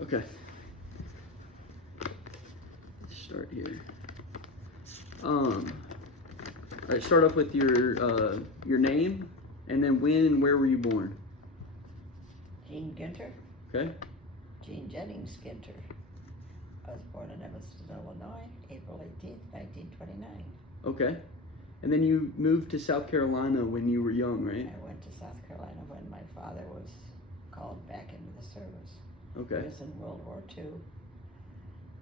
Okay. Let's start here. All right. Start off with your name, and then when and where were you born? Jean Ginter. Okay. Jean Jennings Ginter. I was born in Evanston, Illinois, April 18th, 1929. Okay. And then you moved to South Carolina when you were young, right? I went to South Carolina when my father was called back into the service. Okay. He was in World War II,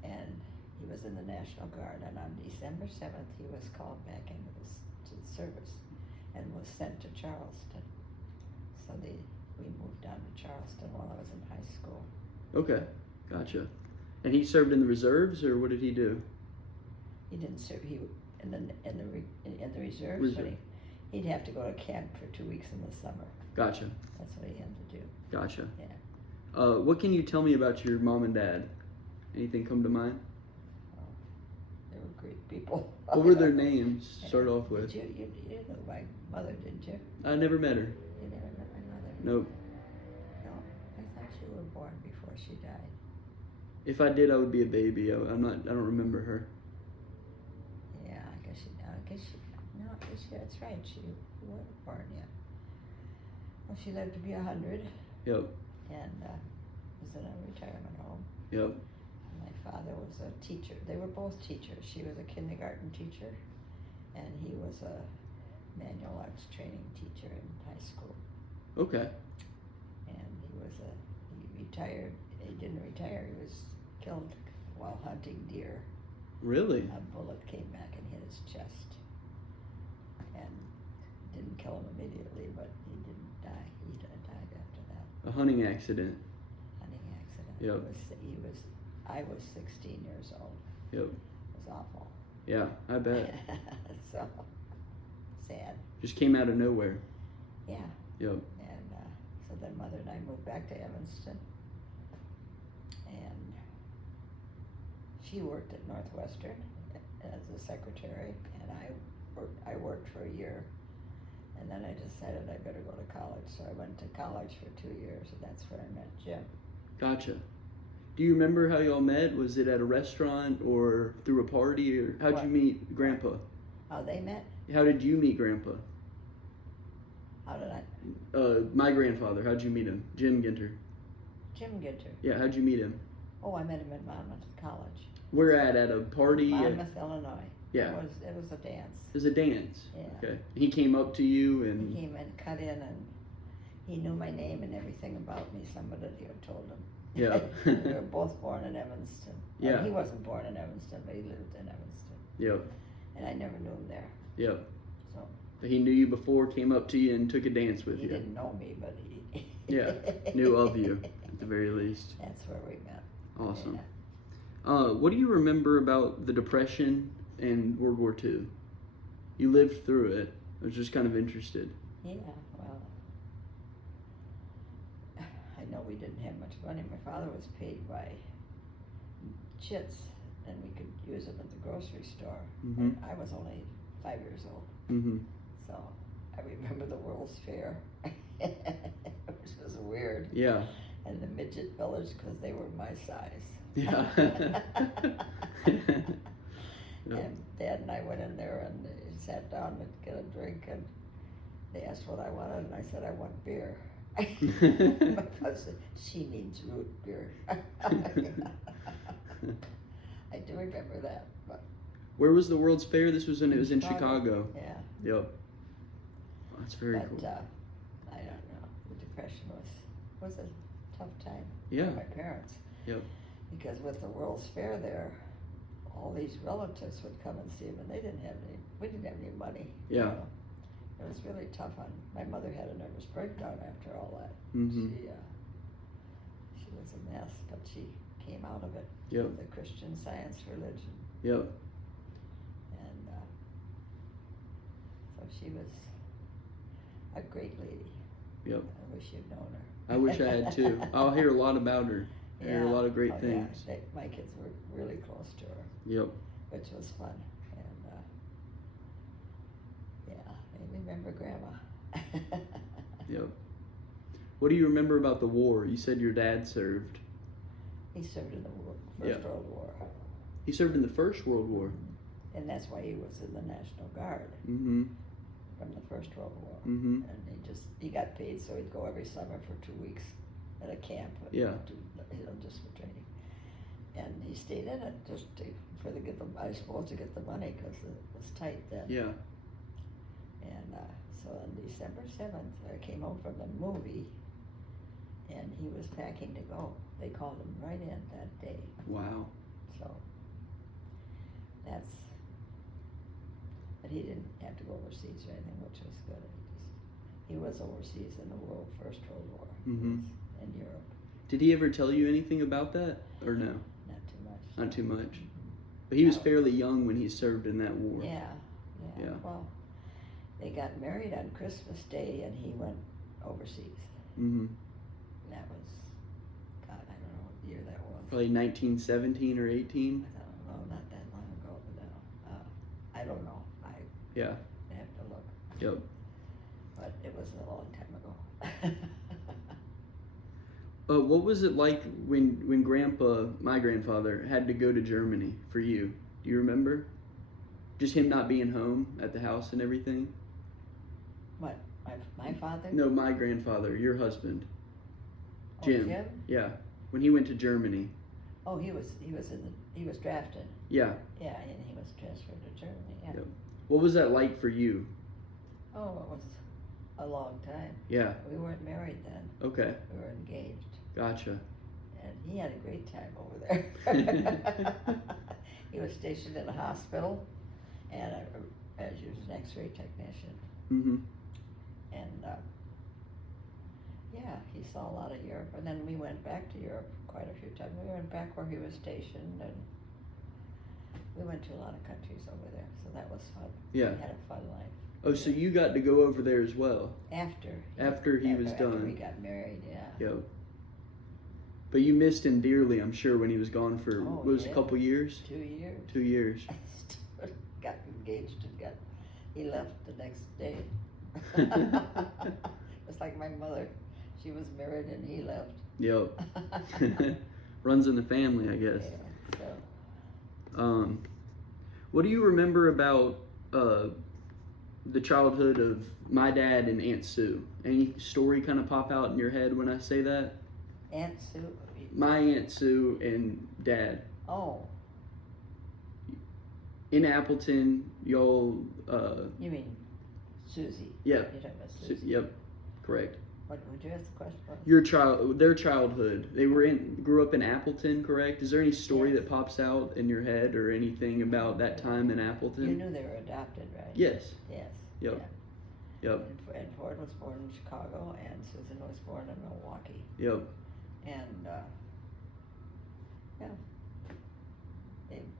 and he was in the National Guard. And on December 7th, he was called back into to the service and was sent to Charleston. So we moved down to Charleston while I was in high school. Okay. Gotcha. And he served in the reserves, or what did he do? He didn't serve. He in the reserves, but he'd have to go to camp for 2 weeks in the summer. Gotcha. That's what he had to do. Gotcha. Yeah. What can you tell me about your mom and dad? Anything come to mind? They were great people. What were their names? Start off with. You didn't know my mother, didn't you? I never met her. You never met my mother? Nope. No, I thought you were born before she died. If I did, I would be a baby. I don't remember her. Yeah, I guess that's right. She wasn't born yet. Well, she lived to be 100. Yep. And was in a retirement home. Yep. My father was a teacher. They were both teachers. She was a kindergarten teacher, and he was a manual arts training teacher in high school. Okay. And he retired. He didn't retire. He was killed while hunting deer. Really? A bullet came back and hit his chest, and didn't kill him immediately, but he didn't die. He died after that. A hunting accident. Hunting accident. Yep. I was 16 years old. Yep. It was awful. Yeah, I bet. So sad. Just came out of nowhere. Yeah. Yep. And so then Mother and I moved back to Evanston, and she worked at Northwestern as a secretary, and I worked for a year, and then I decided I better go to college. So I went to college for 2 years, and that's where I met Jim. Gotcha. Do you remember how y'all met? Was it at a restaurant or through a party, or how'd you meet Grandpa? How they met? How did you meet Grandpa? How did I? My grandfather. How'd you meet him? Jim Ginter. Jim Ginter. Yeah, how'd you meet him? Oh, I met him at Monmouth College. Where at a party? Monmouth, Illinois. Yeah. It was a dance. It was a dance. Yeah. Okay. He came up to you and. He came and cut in, and he knew my name and everything about me. Somebody had told him. Yeah. We were both born in Evanston. Yeah. He wasn't born in Evanston, but he lived in Evanston. Yep. And I never knew him there. Yep. So. But he knew you before, came up to you and took a dance with He you. didn't know me, but he. Yeah. Knew of you at the very least. That's where we met. Awesome. Yeah. What do you remember about the Depression and World War II? You lived through it. I was just kind of interested. Yeah, well, I know we didn't have much money. My father was paid by chits, and we could use them at the grocery store. Mm-hmm. I was only 5 years old, Mm-hmm. so I remember the World's Fair, which was weird. Yeah. And the midget village, because they were my size. Yeah. And Dad and I went in there and sat down to get a drink, and they asked what I wanted, and I said, I want beer. My father said, she needs root beer. I do remember that. But Where was the World's Fair? This was it was in Chicago. Yeah. Yep. That's very cool. I don't know. The Depression was a tough time Yeah. for my parents. Yep. Because with the World's Fair there, all these relatives would come and see him, and we didn't have any money. Yeah. You know? It was really tough on, my mother had a nervous breakdown after all that. Mm-hmm. She was a mess, but she came out of it. Yep. With the Christian Science religion. Yep. And so she was a great lady. Yep. I wish you'd known her. I wish I had too. I'll hear a lot about her. I hear a lot of great things. Yeah. My kids were really close to her. Yep. Which was fun. And I remember Grandma. Yep. What do you remember about the war? You said your dad served. He served in the Yeah. First World War. He served in the First World War. And that's why he was in the National Guard Mm-hmm. from the First World War. Mm-hmm. And he got paid, so he'd go every summer for 2 weeks at a camp. Yeah. Just for training. And he stayed in it just I suppose to get the money, because it was tight then. Yeah. And so on December 7th, I came home from the movie, and he was packing to go. They called him right in that day. Wow. So but he didn't have to go overseas or anything, which was good. He was overseas in the First World War. Mm-hmm. In Europe. Did he ever tell you anything about that, or no? Not too much. Not too much. But he was No. fairly young when he served in that war. Yeah. Yeah. Well, they got married on Christmas Day, and he went overseas. Mm-hmm. That was, God, I don't know what year that was. Probably 1917 or 18. I don't know, not that long ago, but I don't know. I Yeah. have to look. Yep. But it was a long time ago. What was it like when Grandpa, my grandfather, had to go to Germany for you? Do you remember? Just him not being home at the house and everything? What, my father? No, my grandfather, your husband. Oh, Jim. Jim? Yeah. When he went to Germany. Oh, he was drafted. Yeah. Yeah, and he was transferred to Germany. Yeah. Yep. What was that like for you? Oh, it was a long time. Yeah. We weren't married then. Okay. We were engaged. Gotcha. And he had a great time over there. He was stationed in a hospital, and as he was an X-ray technician. Mm-hmm. And yeah, he saw a lot of Europe. And then we went back to Europe quite a few times. We went back where he was stationed, and we went to a lot of countries over there. So that was fun. Yeah. We had a fun life. Oh, so you got to go over there as well? After he was after done. we got married, yeah. Yep. But you missed him dearly, I'm sure, when he was gone for, Oh, what was it, yeah. a couple years? 2 years. 2 years. Got engaged and he left the next day. It's like my mother. She was married and he left. Yep. Runs in the family, I guess. Yeah, so. What do you remember about the childhood of my dad and Aunt Sue? Any story kind of pop out in your head when I say that? Aunt Sue? My Aunt Sue and Dad. Oh, In Appleton, y'all, you mean Susie? yeah. You're talking about Susie. Yep, correct. What would you ask the question for? Their childhood. They grew up in Appleton, correct? Is there any story Yes. that pops out in your head or anything about that time in Appleton? You knew they were adopted, right? Yes. Yes. Yep. Yeah. Yep. And Ford was born in Chicago, and Susan was born in Milwaukee. Yep. And yeah,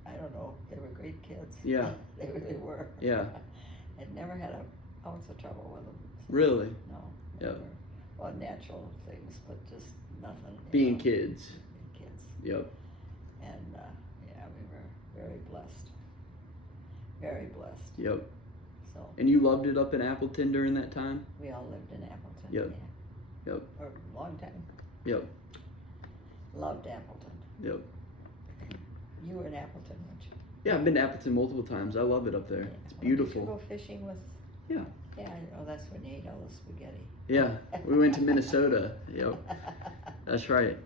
I don't know, they were great kids. Yeah. They really were. Yeah. I'd never had an ounce of trouble with them. Really? No. Yeah. Never. Well, natural things, but just nothing. you Being know, kids. being kids. Yep. And yeah, we were very blessed. Very blessed. Yep. So And you loved it up in Appleton during that time? we all lived in Appleton. Yep. Yeah. Yep. For a long time. Yep. Loved Appleton. Yep. You were in Appleton, weren't you? Yeah, I've been to Appleton multiple times. I love it up there. Yeah. It's Well, did you beautiful. go fishing with? Yeah. Yeah, oh, that's when you ate all the spaghetti. Yeah. We went to Minnesota. Yep. That's right.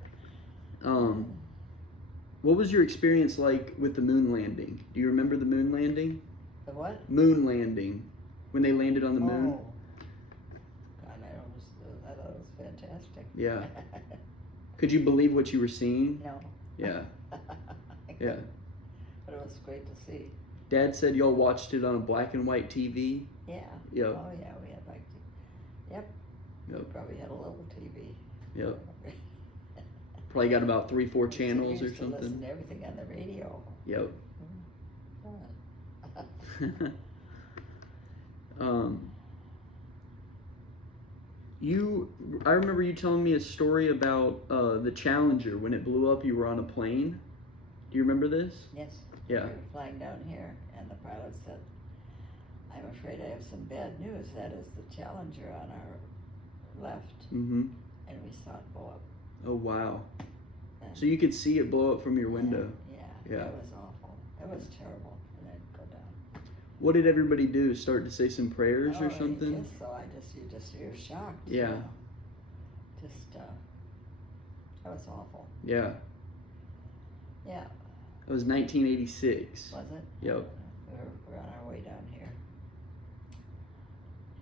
What was your experience like with the moon landing? Do you remember the moon landing? The what? Moon landing. When they landed on the moon? Oh. God, I thought it was fantastic. Yeah. Could you believe what you were seeing? No. Yeah. I Yeah. couldn't. But it was great to see. Dad said y'all watched it on a black and white TV. Yeah. Yep. Oh yeah, we had like, yep. Yep. Probably had a little TV. Yep. Probably got about 3-4 channels We or used to listen something. to everything on the radio. Yep. Fun. I remember you telling me a story about the Challenger when it blew up. You were on a plane. Do you remember this? Yes. Yeah. We were flying down here, and the pilot said, "I'm afraid I have some bad news. That is the Challenger on our left," Mm-hmm. and we saw it blow up. Oh wow. So you could see it blow up from your window. Yeah. It was awful. It was terrible. And then go down. What did everybody do? Start to say some prayers or I something? guess so. You're shocked. Yeah. You know. Just, that was awful. Yeah. Yeah. It was 1986. Was it? Yep. We're on our way down here.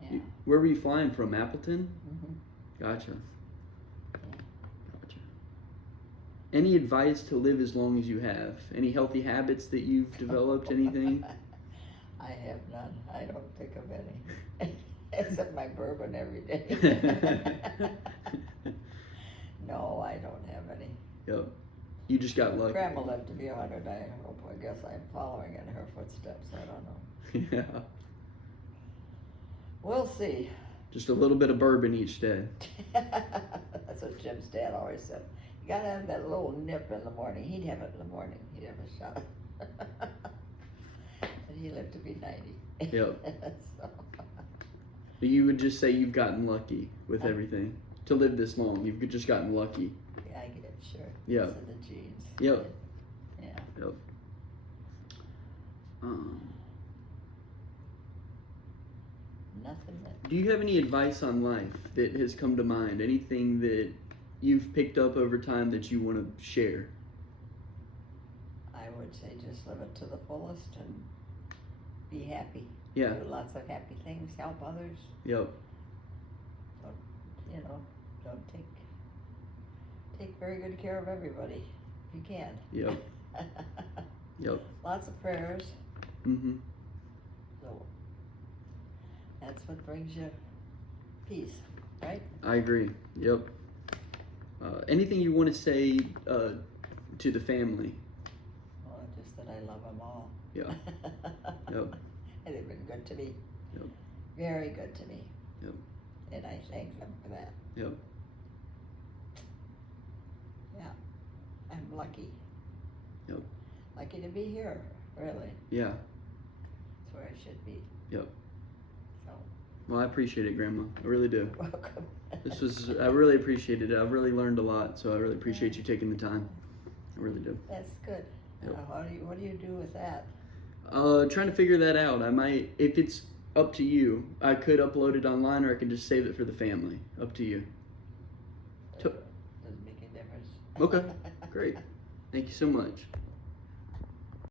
Yeah. Where were you flying from? Appleton? Mm-hmm. Gotcha. Yeah. Gotcha. Any advice to live as long as you have? Any healthy habits that you've developed? Anything? I have none. I don't think of any. Except my bourbon every day. No, I don't have any. Yep. You just got lucky. Grandma lived to be 100. I guess I'm following in her footsteps. I don't know. Yeah. We'll see. Just a little bit of bourbon each day. That's what Jim's dad always said. You gotta have that little nip in the morning. He'd have it in the morning. He'd have a shot. And he lived to be 90. Yep. So. But you would just say you've gotten lucky with everything. To live this long, you've just gotten lucky. Yeah, I get it, sure. Yeah. It's in the genes. Yep. Yeah. Yep. Nothing that. Do you have any advice on life that has come to mind? Anything that you've picked up over time that you want to share? I would say just live it to the fullest and be happy. Yeah. Do lots of happy things, help others. Yep. Don't take very good care of everybody if you can. Yep. Yep. Lots of prayers. Mm-hmm. So that's what brings you peace, right? I agree. Yep. Anything you want to say to the family? Well, just that I love them all. Yeah. Yep. And they've been good to me. Yep. Very good to me. Yep. And I thank them for that. Yep. Yeah. I'm lucky. Yep. Lucky to be here, really. Yeah. That's where I should be. Yep. So, Well, I appreciate it, Grandma. I really do. welcome. I really appreciated it. I've really learned a lot, so I really appreciate you taking the time. I really do. That's good. Yep. What do you do with that? Trying to figure that out. I might, if it's up to you, I could upload it online or I can just save it for the family. Up to you. Doesn't make a difference. Okay. Great. Thank you so much.